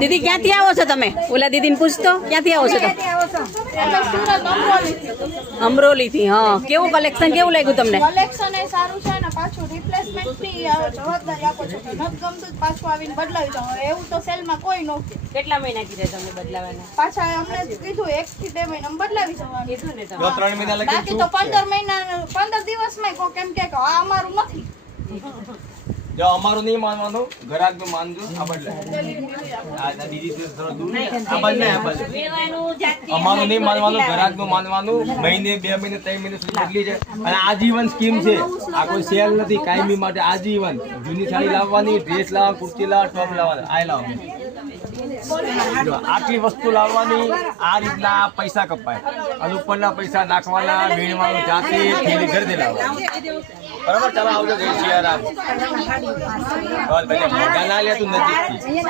દીદી ક્યાંથી આવો છો તમે? ઓલા દીદીને પૂછતો ક્યાંથી આવો છો તમે? અમરોલી થી. હા, કેવું કલેક્શન કેવું લાગ્યું તમને? કલેક્શન એ સારું છે ને પાછું રિપ્લેસમેન્ટ ફ્રી જવાબદારી આપો છો. નત ગમતું પાછું આવીને બદલાવી જાવ. એવું તો સેલમાં કોઈ નથી. કેટલા મહિના કીધા તમને બદલાવાના? પાછા અમને કીધું 1 થી 2 મહિના બદલાવી જવાનું કીધું ને તમે. 3 મહિના લગી બાકી તો 15 મહિના 15 દિવસમાં કો કેમ કે આ અમારું નથી. જો અમારું નહીં માનવાનું, ગ્રાહક નું માનજો. આ બદલાય આ દીદી તો થોડો દૂર ને આ બદલાય આ બદલાય. અમારું નહીં માનવાનું, ગ્રાહક નું માનવાનું. મહિને 2 મહિને 3 મહિને સુધી બદલી જાય. અને આજીવન સ્કીમ છે. આ કોઈ સેલ નથી, કાયમી માટે આજીવન. જૂની સાડી લાવવાની, ડ્રેસ લાવવા, કુર્તી લાવવા, ટોપ લાવવાના, આ લાવવાનું. જો આટલી વસ્તુ લાવવાની, આ રીતના પૈસા કપાય. અને ઉપરના પૈસા નાખવાના, વીણવાનું જાતે થેલી ઘરે દે લાવવાનું. બરાબર, ચાલો આવજો. જય સિયારામ. મોઢા ના લે તું નજીકથી.